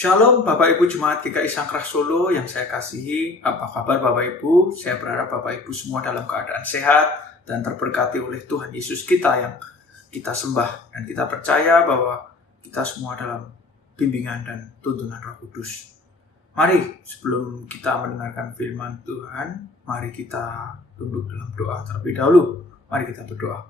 Shalom Bapak Ibu Jemaat GKI Sangkrah Solo yang saya kasihi. Apa kabar Bapak Ibu? Saya berharap Bapak Ibu semua dalam keadaan sehat dan terberkati oleh Tuhan Yesus kita yang kita sembah. Dan kita percaya bahwa kita semua dalam bimbingan dan tuntunan Roh Kudus. Mari sebelum kita mendengarkan firman Tuhan, mari kita tunduk dalam doa terlebih dahulu. Mari kita berdoa.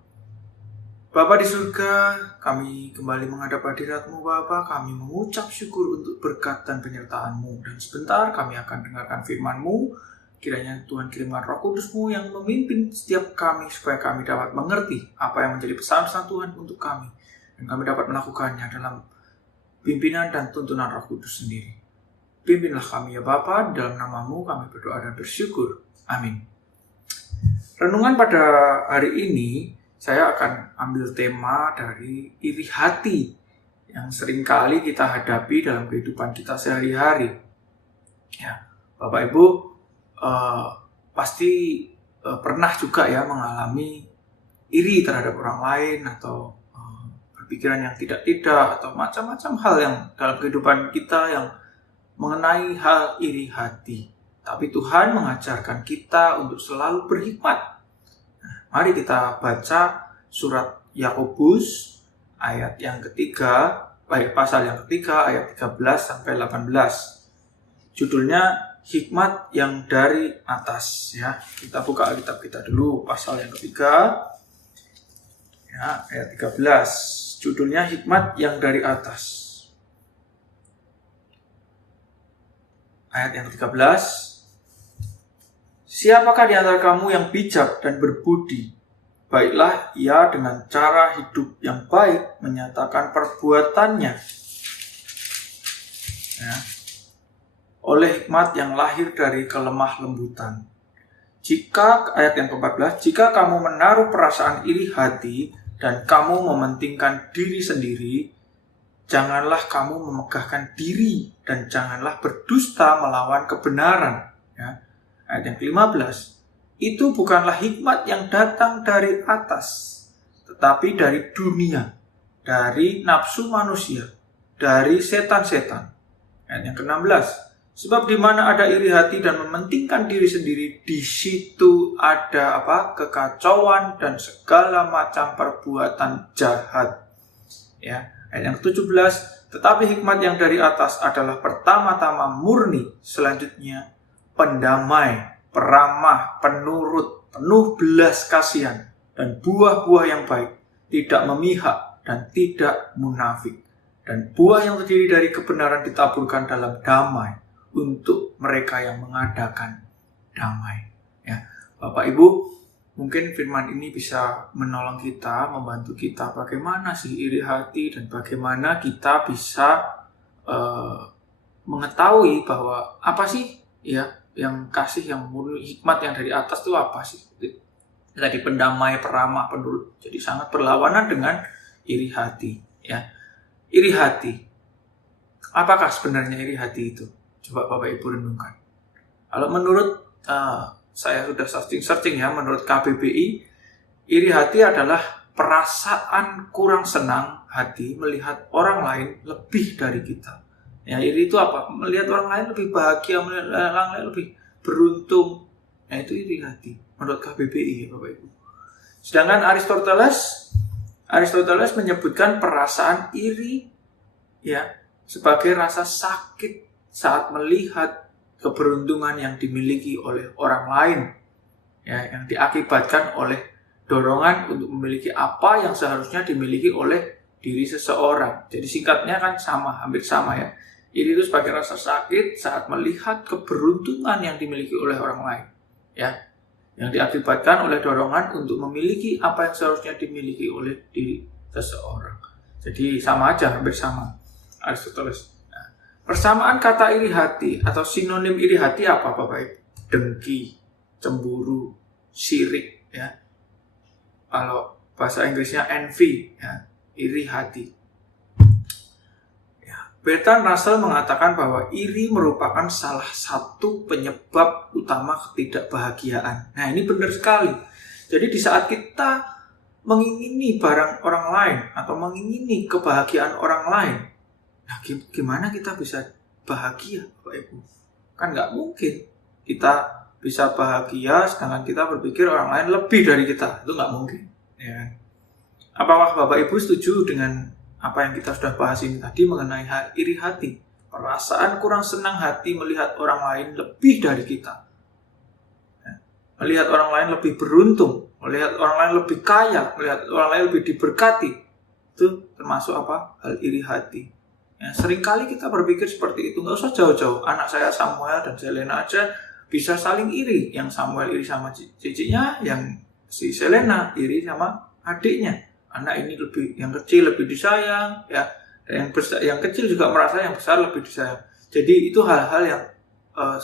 Bapa di surga, kami kembali menghadap hadirat-Mu Bapa, kami mengucap syukur untuk berkat dan penyertaan-Mu. Dan sebentar kami akan dengarkan firman-Mu, kiranya Tuhan kirimkan Roh Kudus-Mu yang memimpin setiap kami supaya kami dapat mengerti apa yang menjadi pesan-pesan Tuhan untuk kami. Dan kami dapat melakukannya dalam pimpinan dan tuntunan Roh Kudus sendiri. Pimpinlah kami ya Bapa, dalam nama-Mu kami berdoa dan bersyukur. Amin. Renungan pada hari ini, saya akan ambil tema dari iri hati yang seringkali kita hadapi dalam kehidupan kita sehari-hari. Ya, Bapak Ibu pasti pernah juga ya mengalami iri terhadap orang lain atau berpikiran yang tidak-tidak atau macam-macam hal yang dalam kehidupan kita yang mengenai hal iri hati. Tapi Tuhan mengajarkan kita untuk selalu berhikmat. Mari kita baca surat Yakobus ayat yang ketiga, pasal yang ketiga ayat 13 sampai 18. Judulnya hikmat yang dari atas ya. Kita buka Alkitab kita dulu pasal yang ketiga. Ya, ayat 13. Judulnya hikmat yang dari atas. Ayat yang 13. Siapakah di antara kamu yang bijak dan berbudi? Baiklah ia dengan cara hidup yang baik menyatakan perbuatannya. Ya. Oleh hikmat yang lahir dari kelemah lembutan. Jika, ayat yang ke-14, jika kamu menaruh perasaan iri hati dan kamu mementingkan diri sendiri, janganlah kamu memegahkan diri dan janganlah berdusta melawan kebenaran. Ya. Ayat yang ke-15, itu bukanlah hikmat yang datang dari atas, tetapi dari dunia, dari nafsu manusia, dari setan-setan. Ayat yang ke-16, sebab di mana ada iri hati dan mementingkan diri sendiri, di situ ada kekacauan dan segala macam perbuatan jahat. Ya, ayat yang ke-17, tetapi hikmat yang dari atas adalah pertama-tama murni, selanjutnya pendamai, peramah, penurut, penuh belas kasihan, dan buah-buah yang baik, tidak memihak dan tidak munafik. Dan buah yang terdiri dari kebenaran ditaburkan dalam damai untuk mereka yang mengadakan damai. Ya, Bapak Ibu, mungkin firman ini bisa menolong kita, membantu kita bagaimana sih iri hati dan bagaimana kita bisa mengetahui bahwa apa sih ya yang kasih yang murni, hikmat yang dari atas itu apa sih? Tadi pendamai, peramah, penurut. Jadi sangat berlawanan dengan iri hati. Ya, iri hati. Apakah sebenarnya iri hati itu? Coba Bapak Ibu renungkan. Kalau menurut saya sudah searching ya, menurut KBBI, iri hati adalah perasaan kurang senang hati melihat orang lain lebih dari kita. Ya, iri itu apa? Melihat orang lain lebih bahagia, melihat orang lain lebih beruntung. Nah, itu iri hati menurut KBBI ya Bapak Ibu. Sedangkan Aristoteles menyebutkan perasaan iri ya sebagai rasa sakit saat melihat keberuntungan yang dimiliki oleh orang lain. Ya, yang diakibatkan oleh dorongan untuk memiliki apa yang seharusnya dimiliki oleh diri seseorang. Jadi singkatnya kan hampir sama ya. Iri itu sebagai rasa sakit saat melihat keberuntungan yang dimiliki oleh orang lain, ya, yang diakibatkan oleh dorongan untuk memiliki apa yang seharusnya dimiliki oleh diri seseorang. Jadi sama aja, hampir sama Aristoteles. Nah, persamaan kata iri hati atau sinonim iri hati apa Bapak Ibu? Dengki, cemburu, syirik, ya. Kalau bahasa Inggrisnya envy, ya, iri hati. Bertrand Russell mengatakan bahwa iri merupakan salah satu penyebab utama ketidakbahagiaan. Nah, ini benar sekali. Jadi di saat kita mengingini barang orang lain atau mengingini kebahagiaan orang lain, nah gimana kita bisa bahagia, Bapak Ibu. Kan nggak mungkin kita bisa bahagia sedangkan kita berpikir orang lain lebih dari kita. Itu nggak mungkin. Ya. Apakah Bapak Ibu setuju dengan apa yang kita sudah bahas ini tadi mengenai iri hati? Perasaan kurang senang hati melihat orang lain lebih dari kita. Melihat orang lain lebih beruntung, melihat orang lain lebih kaya, melihat orang lain lebih diberkati. Itu termasuk apa? Hal iri hati. Ya, seringkali kita berpikir seperti itu. Nggak usah jauh-jauh. Anak saya Samuel dan Selena aja bisa saling iri. Yang Samuel iri sama ciciknya, yang si Selena iri sama adiknya. Anak ini yang kecil lebih disayang, ya. Yang kecil juga merasa yang besar lebih disayang. Jadi itu hal-hal yang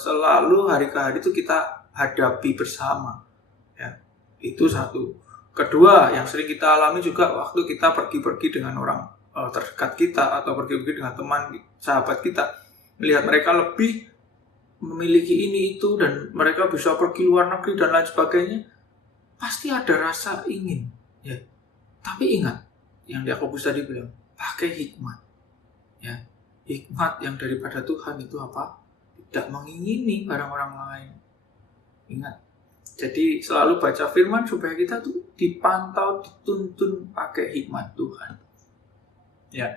selalu hari ke hari itu kita hadapi bersama. Ya, itu satu. Kedua, yang sering kita alami juga waktu kita pergi-pergi dengan orang terdekat kita atau pergi-pergi dengan teman, sahabat kita, melihat mereka lebih memiliki ini itu dan mereka bisa pergi luar negeri dan lain sebagainya, pasti ada rasa ingin. Ya, tapi ingat yang Yakobus tadi bilang, pakai hikmat. Ya, hikmat yang daripada Tuhan itu apa? Tidak mengingini barang orang lain. Ingat. Jadi selalu baca firman supaya kita tuh dipantau, dituntun pakai hikmat Tuhan. Ya.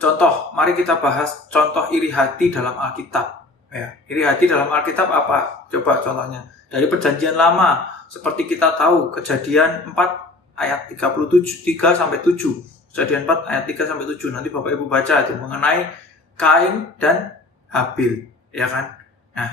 Contoh, mari kita bahas contoh iri hati dalam Alkitab. Ya, iri hati dalam Alkitab apa? Coba contohnya. Dari Perjanjian Lama, seperti kita tahu Kejadian 4 ayat 3 sampai 7. Kejadian 4 ayat 3 sampai 7. Nanti Bapak Ibu baca itu mengenai Kain dan Habil, ya kan? Nah,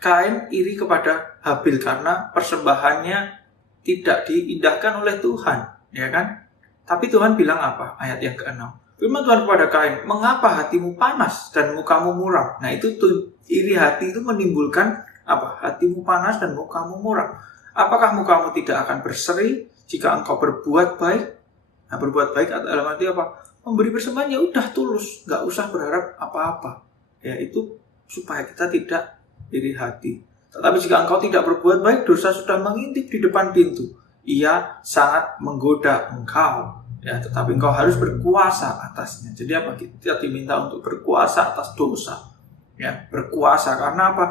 Kain iri kepada Habil karena persembahannya tidak diindahkan oleh Tuhan, ya kan? Tapi Tuhan bilang apa? Ayat yang ke-6. Firman Tuhan kepada Kain, "Mengapa hatimu panas dan mukamu muram?" Nah, itu tuh iri hati itu menimbulkan apa? Hatimu panas dan mukamu muram. Apakah mukamu tidak akan berseri jika engkau berbuat baik? Nah, berbuat baik dalam arti apa? Memberi persembahan ya udah tulus, nggak usah berharap apa-apa. Ya, itu supaya kita tidak iri hati. Tetapi jika engkau tidak berbuat baik, dosa sudah mengintip di depan pintu. Ia sangat menggoda engkau. Ya, tetapi engkau harus berkuasa atasnya. Jadi apa? Kita diminta untuk berkuasa atas dosa. Ya, berkuasa karena apa?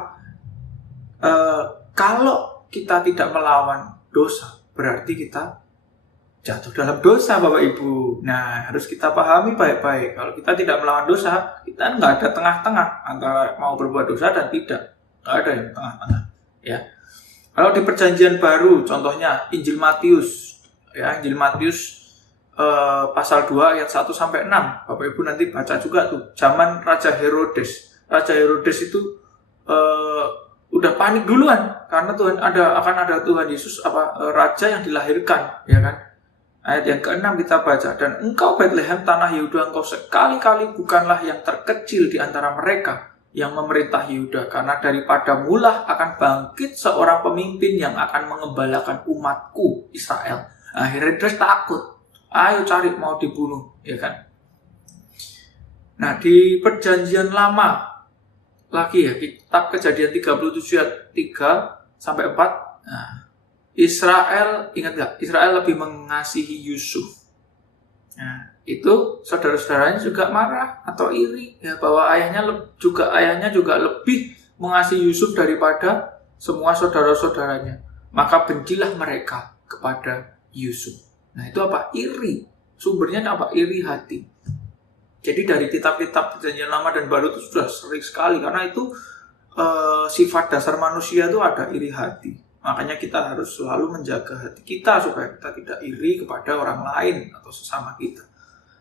Kalau kita tidak melawan dosa, berarti kita jatuh dalam dosa, Bapak Ibu. Nah, harus kita pahami baik-baik. Kalau kita tidak melawan dosa, kita nggak ada tengah-tengah antara mau berbuat dosa dan tidak. Nggak ada yang tengah-tengah. Ya. Kalau di Perjanjian Baru, contohnya Injil Matius. Ya, Injil Matius pasal 2 ayat 1 sampai 6. Bapak Ibu nanti baca juga tuh. Zaman Raja Herodes. Raja Herodes itu udah panik duluan karena akan ada Tuhan Yesus raja yang dilahirkan, ya kan? Ayat yang ke-6 kita baca, "Dan engkau Bethlehem tanah Yehuda, engkau sekali-kali bukanlah yang terkecil di antara mereka yang memerintah Yehuda, karena daripada mula akan bangkit seorang pemimpin yang akan mengembalakan umatku Israel." Nah, Herodes takut. Ayo cari, mau dibunuh, ya kan? Nah, di Perjanjian Lama lagi ya, kitab Kejadian 37 ayat 3 sampai 4. Nah, Israel, ingat gak? Israel lebih mengasihi Yusuf. Nah, itu saudara-saudaranya juga marah atau iri ya, bahwa ayahnya juga lebih mengasihi Yusuf daripada semua saudara-saudaranya. Maka bencilah mereka kepada Yusuf. Nah, itu apa? Iri. Sumbernya apa? Iri hati. Jadi dari kitab-kitab Perjanjian Lama dan Baru itu sudah sering sekali, karena itu sifat dasar manusia itu ada iri hati. Makanya kita harus selalu menjaga hati kita supaya kita tidak iri kepada orang lain atau sesama kita.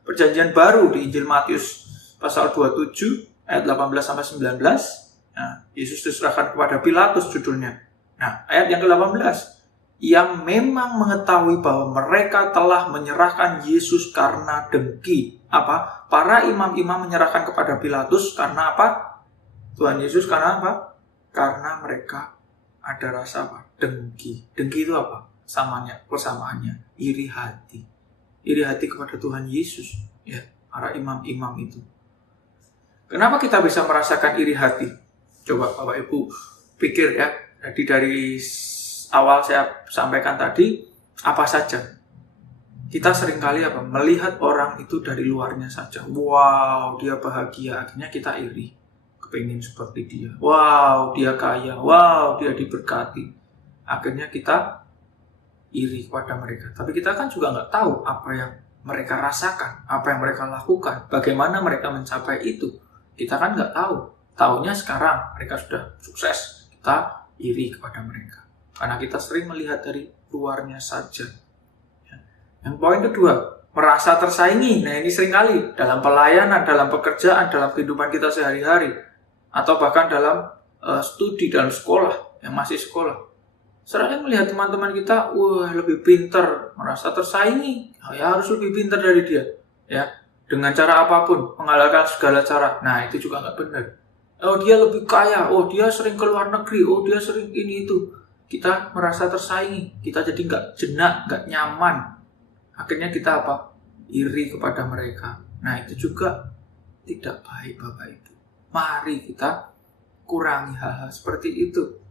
Perjanjian Baru di Injil Matius pasal 27 ayat 18 sampai 19. Nah, Yesus diserahkan kepada Pilatus judulnya. Nah, ayat yang ke-18. Ia memang mengetahui bahwa mereka telah menyerahkan Yesus karena dengki. Apa? Para imam-imam menyerahkan kepada Pilatus karena apa? Tuhan Yesus karena apa? Karena mereka ada rasa apa? Dengki. Dengki itu apa? Persamaannya iri hati. Iri hati kepada Tuhan Yesus. Ya, para imam-imam itu. Kenapa kita bisa merasakan iri hati? Coba Bapak Ibu pikir ya. Jadi dari awal saya sampaikan tadi, apa saja? Kita seringkali melihat orang itu dari luarnya saja. Wow, dia bahagia, akhirnya kita iri. kepingin seperti dia. Wow, dia kaya. Wow, dia diberkati. Akhirnya kita iri kepada mereka. Tapi kita kan juga nggak tahu apa yang mereka rasakan, apa yang mereka lakukan, bagaimana mereka mencapai itu. Kita kan nggak tahu. Taunya sekarang mereka sudah sukses. Kita iri kepada mereka. Karena kita sering melihat dari luarnya saja. Yang poin kedua, merasa tersaingi. Nah, ini seringkali dalam pelayanan, dalam pekerjaan, dalam kehidupan kita sehari-hari, atau bahkan dalam studi, dalam sekolah, yang masih sekolah. Sering melihat teman-teman kita, wah lebih pintar, merasa tersaingi, ya harus lebih pintar dari dia, ya dengan cara apapun, mengalahkan segala cara. Nah, itu juga nggak benar. Oh, dia lebih kaya, oh dia sering ke luar negeri, oh dia sering ini itu. Kita merasa tersaingi, kita jadi nggak jenak, nggak nyaman. Akhirnya kita apa? Iri kepada mereka. Nah, itu juga tidak baik, Bapak Ibu. Mari kita kurangi hal-hal seperti itu.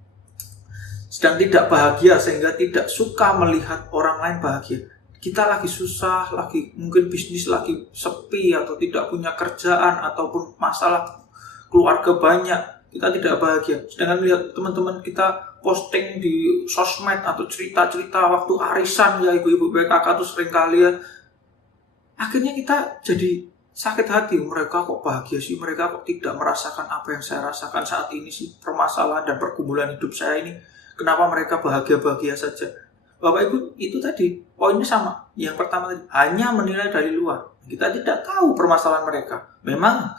Sedang tidak bahagia sehingga tidak suka melihat orang lain bahagia. Kita lagi susah, lagi mungkin bisnis lagi sepi atau tidak punya kerjaan ataupun masalah keluarga banyak, kita tidak bahagia. Sedangkan melihat teman-teman kita posting di sosmed atau cerita-cerita waktu arisan, ya ibu-ibu PKK tuh sering kali ya. Akhirnya kita jadi sakit hati. Mereka kok bahagia sih, mereka kok tidak merasakan apa yang saya rasakan saat ini sih, permasalahan dan pergumulan hidup saya ini. Kenapa mereka bahagia-bahagia saja? Bapak Ibu, itu tadi poinnya sama. Yang pertama tadi, hanya menilai dari luar. Kita tidak tahu permasalahan mereka. Memang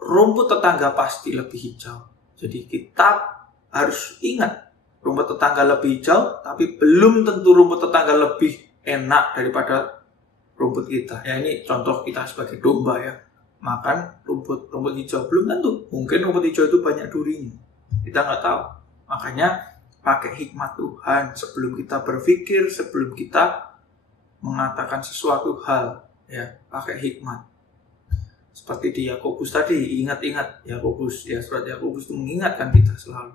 rumput tetangga pasti lebih hijau. Jadi kita harus ingat, rumput tetangga lebih hijau, tapi belum tentu rumput tetangga lebih enak daripada rumput kita. Ya, ini contoh kita sebagai domba ya. Makan rumput hijau, belum tentu. Mungkin rumput hijau itu banyak durinya. Kita nggak tahu. Makanya pakai hikmat Tuhan sebelum kita berpikir, sebelum kita mengatakan sesuatu hal. Ya, pakai hikmat. Seperti di Yakobus tadi, ingat-ingat Yakobus. Ya, surat Yakobus itu mengingatkan kita selalu.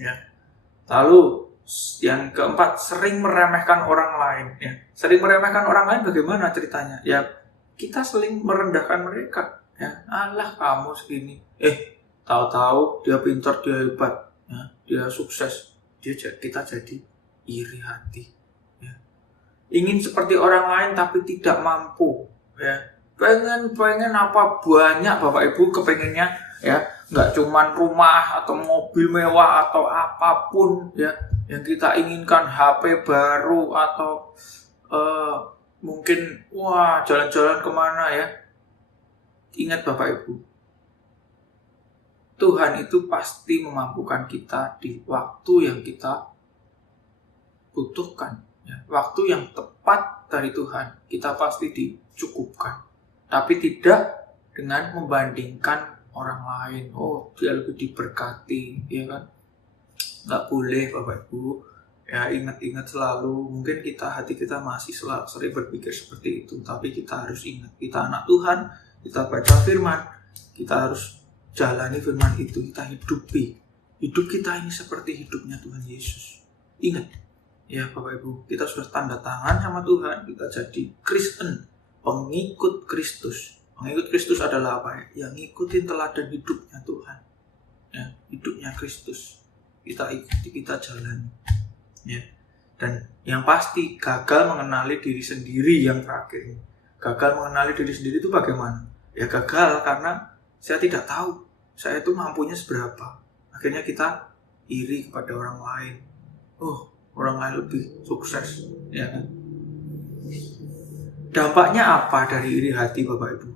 Ya. Lalu yang keempat, sering meremehkan orang lain. Ya. Sering meremehkan orang lain bagaimana ceritanya? Ya, kita sering merendahkan mereka. Ya, alah kamu segini. Tahu-tahu dia pintar, dia hebat, ya, dia sukses. Kita jadi iri hati. Ya. Ingin seperti orang lain tapi tidak mampu. Ya. Pengen apa banyak Bapak Ibu kepengennya, ya. Nggak cuman rumah atau mobil mewah atau apapun ya yang kita inginkan, HP baru atau mungkin jalan-jalan kemana ya. Ingat Bapak Ibu, Tuhan itu pasti memampukan kita di waktu yang kita butuhkan ya. Waktu yang tepat dari Tuhan kita pasti dicukupkan, tapi tidak dengan membandingkan orang lain. Oh, dia lebih diberkati, ya kan? Nggak boleh Bapak Ibu. Ya, ingat-ingat selalu. Mungkin hati kita masih sering berpikir seperti itu, tapi kita harus ingat, kita anak Tuhan, kita baca firman, kita harus jalani firman itu, kita hidupi. Hidup kita ini seperti hidupnya Tuhan Yesus. Ingat, ya Bapak Ibu, kita sudah tanda tangan sama Tuhan, kita jadi Kristen, pengikut Kristus. Mengikut Kristus adalah apa ya? Yang ngikutin teladan hidupnya Tuhan. Ya, hidupnya Kristus. Kita ikuti, kita jalani. Ya. Dan yang pasti gagal mengenali diri sendiri yang terakhir. Gagal mengenali diri sendiri itu bagaimana? Ya gagal karena saya tidak tahu saya itu mampunya seberapa. Akhirnya kita iri kepada orang lain. Oh, orang lain lebih sukses, ya kan? Dampaknya apa dari iri hati Bapak Ibu?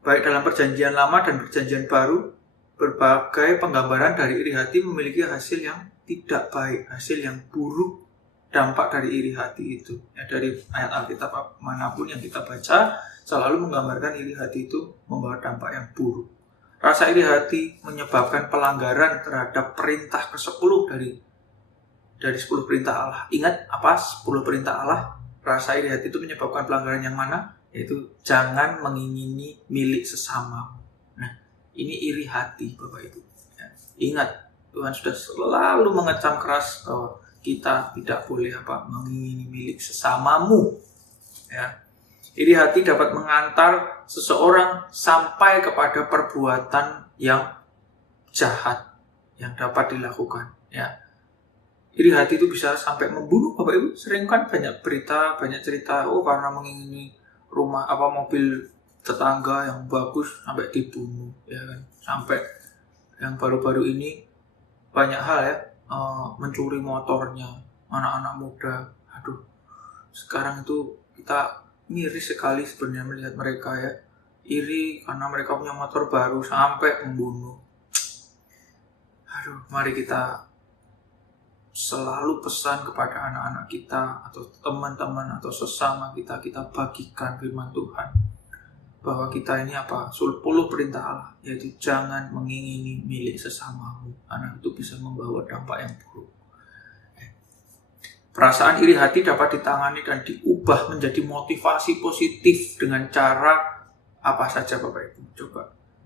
Baik dalam perjanjian lama dan perjanjian baru, berbagai penggambaran dari iri hati memiliki hasil yang tidak baik, hasil yang buruk. Dampak dari iri hati itu, ya, dari ayat Alkitab manapun yang kita baca, selalu menggambarkan iri hati itu membawa dampak yang buruk. Rasa iri hati menyebabkan pelanggaran terhadap perintah ke-10 dari 10 perintah Allah. Ingat apa 10 perintah Allah? Rasa iri hati itu menyebabkan pelanggaran yang mana? Yaitu jangan mengingini milik sesama. Nah, ini iri hati Bapak Ibu. Ya, ingat, Tuhan sudah selalu mengecam keras bahwa kita tidak boleh mengingini milik sesamamu. Ya. Iri hati dapat mengantar seseorang sampai kepada perbuatan yang jahat yang dapat dilakukan. Ya, iri hati itu bisa sampai membunuh. Bapak Ibu sering kan banyak berita, banyak cerita, karena mengingini rumah mobil tetangga yang bagus sampai dibunuh, ya kan? Sampai yang baru-baru ini banyak hal ya, mencuri motornya anak-anak muda. Aduh, sekarang itu kita miris sekali sebenarnya melihat mereka ya, iri karena mereka punya motor baru sampai membunuh. Aduh, mari kita selalu pesan kepada anak-anak kita atau teman-teman atau sesama kita bagikan firman Tuhan bahwa kita ini 10 perintah Allah, yaitu jangan mengingini milik sesamamu, karena itu bisa membawa dampak yang buruk. Perasaan iri hati dapat ditangani dan diubah menjadi motivasi positif dengan cara apa saja Bapak Ibu? Coba.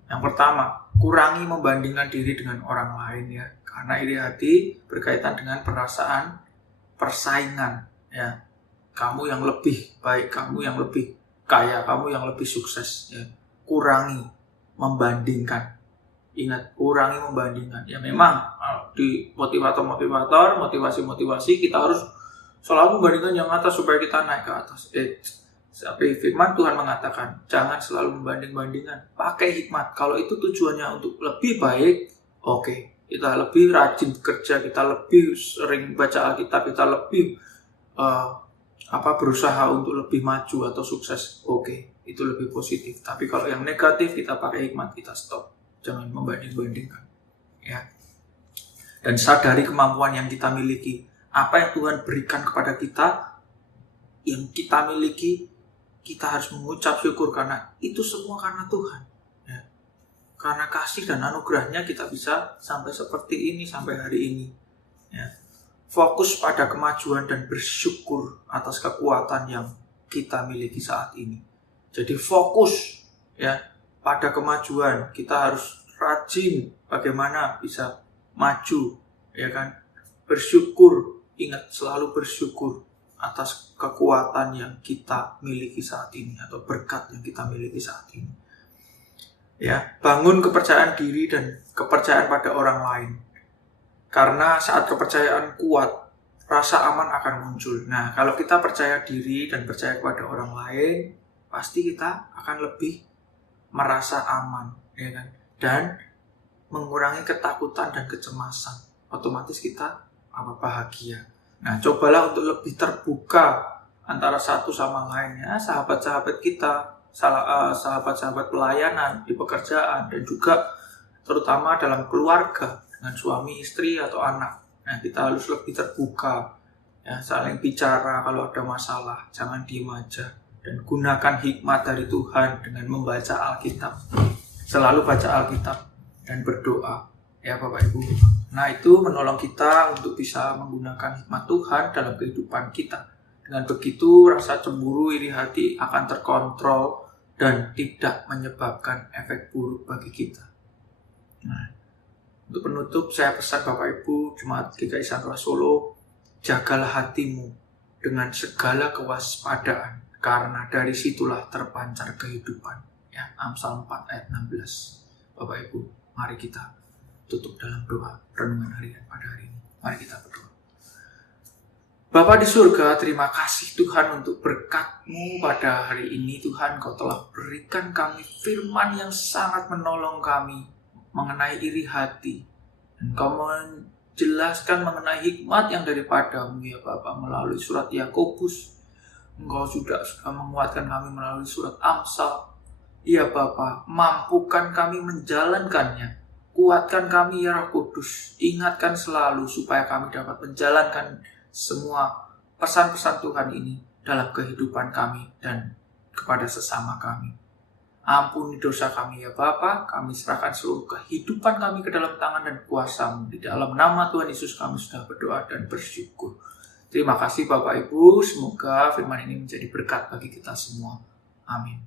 Yang pertama, kurangi membandingkan diri dengan orang lain ya. Karena iri hati berkaitan dengan perasaan persaingan ya. Kamu yang lebih baik, kamu yang lebih kaya, kamu yang lebih sukses ya. Kurangi membandingkan. Ingat, kurangi membandingkan. Ya memang di motivasi kita harus selalu membandingkan yang atas supaya kita naik ke atas. Tapi firman Tuhan mengatakan, jangan selalu membanding-bandingkan. Pakai hikmat. Kalau itu tujuannya untuk lebih baik, oke. Kita lebih rajin bekerja, kita lebih sering baca Alkitab, kita lebih berusaha untuk lebih maju atau sukses, oke. Itu lebih positif. Tapi kalau yang negatif, kita pakai hikmat, kita stop. Jangan membanding-bandingkan. Ya. Dan sadari kemampuan yang kita miliki. Apa yang Tuhan berikan kepada kita, yang kita miliki, kita harus mengucap syukur karena itu semua karena Tuhan. Ya. Karena kasih dan anugerahnya kita bisa sampai seperti ini, sampai hari ini. Ya. Fokus pada kemajuan dan bersyukur atas kekuatan yang kita miliki saat ini. Jadi fokus ya pada kemajuan. Kita harus rajin bagaimana bisa maju, ya kan? Bersyukur, ingat selalu bersyukur atas kekuatan yang kita miliki saat ini atau berkat yang kita miliki saat ini. Ya, bangun kepercayaan diri dan kepercayaan pada orang lain. Karena saat kepercayaan kuat, rasa aman akan muncul. Nah, kalau kita percaya diri dan percaya kepada orang lain, pasti kita akan lebih merasa aman, ya kan? Dan mengurangi ketakutan dan kecemasan. Otomatis kita bahagia. Nah, cobalah untuk lebih terbuka antara satu sama lainnya, sahabat-sahabat kita, sahabat-sahabat pelayanan di pekerjaan, dan juga terutama dalam keluarga dengan suami, istri, atau anak. Nah, kita harus lebih terbuka, ya, saling bicara kalau ada masalah, jangan diem aja. Dan gunakan hikmat dari Tuhan dengan membaca Alkitab. Selalu baca Alkitab dan berdoa, ya Bapak Ibu. Nah, itu menolong kita untuk bisa menggunakan hikmat Tuhan dalam kehidupan kita. Dengan begitu, rasa cemburu, iri hati akan terkontrol dan tidak menyebabkan efek buruk bagi kita. Nah, untuk penutup, saya pesan Bapak Ibu, Jemaat GKI Santo Solo, jagalah hatimu dengan segala kewaspadaan, karena dari situlah terpancar kehidupan. Ya, Amsal 4 ayat 16. Bapak Ibu, mari kita tutup dalam doa renungan harian pada hari ini. Mari kita berdoa. Bapa di surga, terima kasih Tuhan untuk berkat-Mu pada hari ini. Tuhan, Kau telah berikan kami firman yang sangat menolong kami mengenai iri hati. Dan Kau menjelaskan mengenai hikmat yang daripada-Mu ya Bapa melalui surat Yakobus. Engkau sudah menguatkan kami melalui surat Amsal. Ya Bapa, mampukan kami menjalankannya. Kuatkan kami ya Roh Kudus. Ingatkan selalu supaya kami dapat menjalankan semua pesan-pesan Tuhan ini dalam kehidupan kami dan kepada sesama kami. Ampuni dosa kami ya Bapa. Kami serahkan seluruh kehidupan kami ke dalam tangan dan kuasa-Mu. Di dalam nama Tuhan Yesus kami sudah berdoa dan bersyukur. Terima kasih Bapak Ibu. Semoga firman ini menjadi berkat bagi kita semua. Amin.